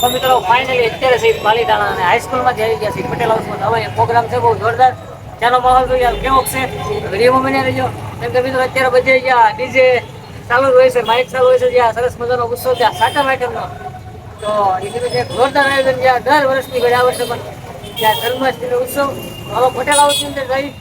તો મિત્રો ફાઇનલી અત્યારે છે પાલીતાણા અને હાઈસ્કૂલમાંથી આવી ગયા છે પટેલ હાઉસમાં. હવે પ્રોગ્રામ છે બહુ જોરદાર. ત્યાંનો માહોલ તો યાર કેવો છે વિડીયોમાં બની રહેજો. કેમ કે મિત્રો અત્યારે બધે ગયા ડીજે ચાલુ હોય છે, માઇક ચાલુ હોય છે, જ્યાં સરસ મજાનો ઉત્સવ ત્યાં સાચા આઈટમનો. તો એ કીધું કે જોરદાર આયોજન જ્યાં દર વર્ષની ઘડી આ વર્ષે પણ જ્યાં જન્માષ્ટમીનો ઉત્સવ. હવે પટેલ હાઉસની અંદર જઈ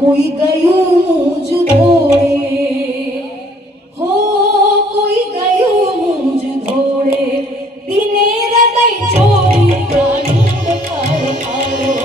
कोई गयो मुझ धोड़े हो कोई गयो मुझ धोड़े बिने हृदय छोड़ी आनंद कर आरो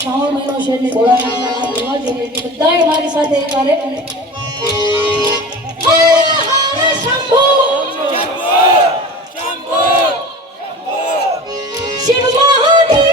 श्रावण महीनो છે એટલે ભોળાનાથના નામ લેવા જોઈએ એટલે બધાય મારી સાથે એકવાર હર હર શંભુ શંભુ શિવ મહાદેવ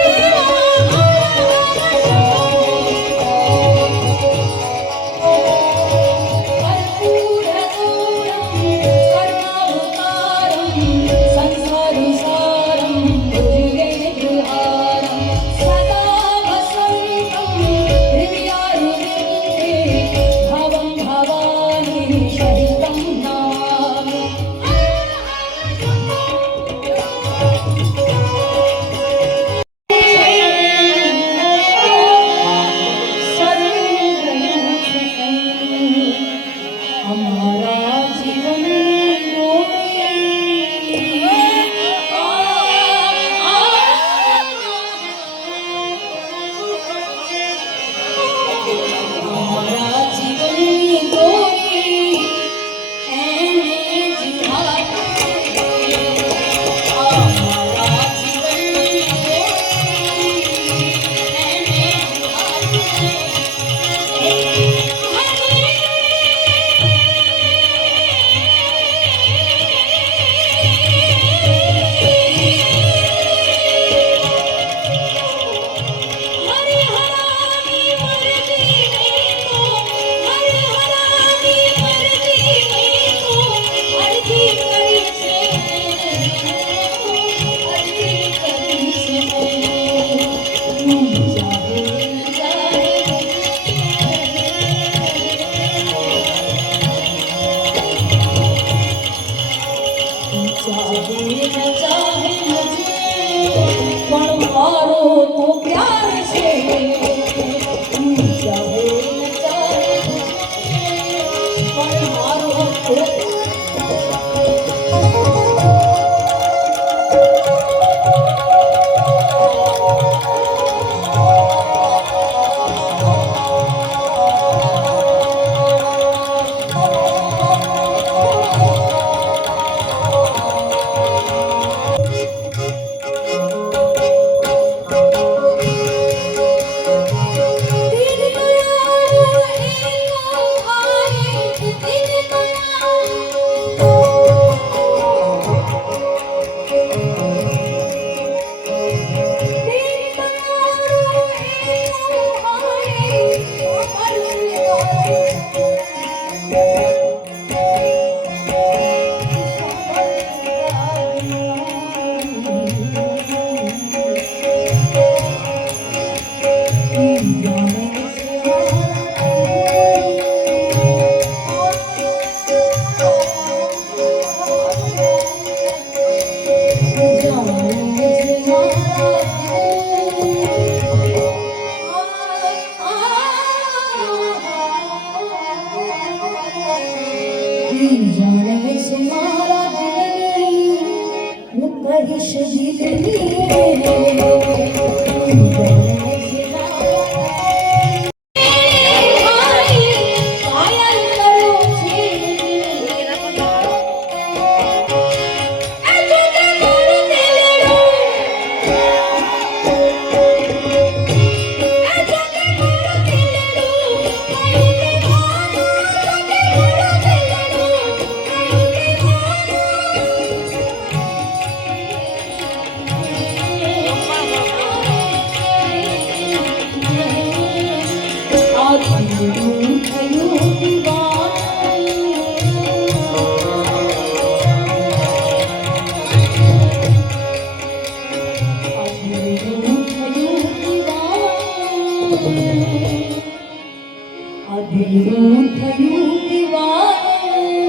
અધીરું થયું દીવાનું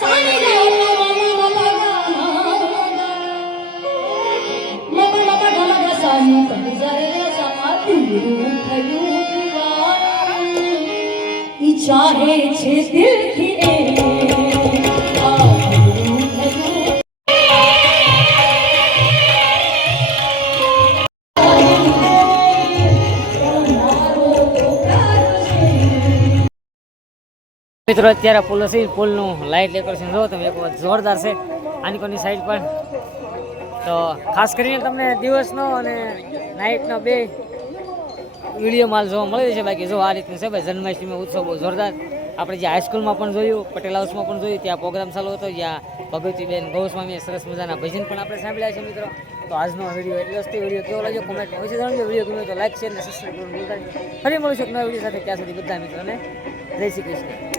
સાની રે મમ સાની સમજારે સાધીરું થયું દીવાનું ઈચ્છા હે છે દિલથી મિત્રો અત્યારે પુલ છે, પુલનું લાઇટ ડેકોરેશન જો તમે એક વખત જોરદાર છે આની કોની સાઈડ પણ. તો ખાસ કરીને તમને દિવસનો અને નાઇટનો બે વિડીયો માલ જોવા મળી જશે. બાકી જો આ રીતનું છે ભાઈ, જન્માષ્ટમી ઉત્સવ બહુ જોરદાર. આપણે જે હાઈસ્કૂલમાં પણ જોયું, પટેલ હાઉસમાં પણ જોયું, ત્યાં પ્રોગ્રામ ચાલુ હતો, જ્યાં ભગવતીબેન ગૌસ્વામીએ સરસ મજાના ભજન પણ આપણે સાંભળ્યા છે મિત્રો. તો આજનો વિડીયો એટલે જ વિડીયો કેવો લાગ્યો કોમેન્ટમાં અવશ્ય જણાવજો. વિડીયો ગમ્યો તો લાઈક શેર અને સબસ્ક્રાઈબ કરવાનું ભૂલતા નહીં. ફરી મળીશું એક નવા વિડીયો સાથે. ત્યાં સુધી બધા મિત્રોને જય શ્રી કૃષ્ણ.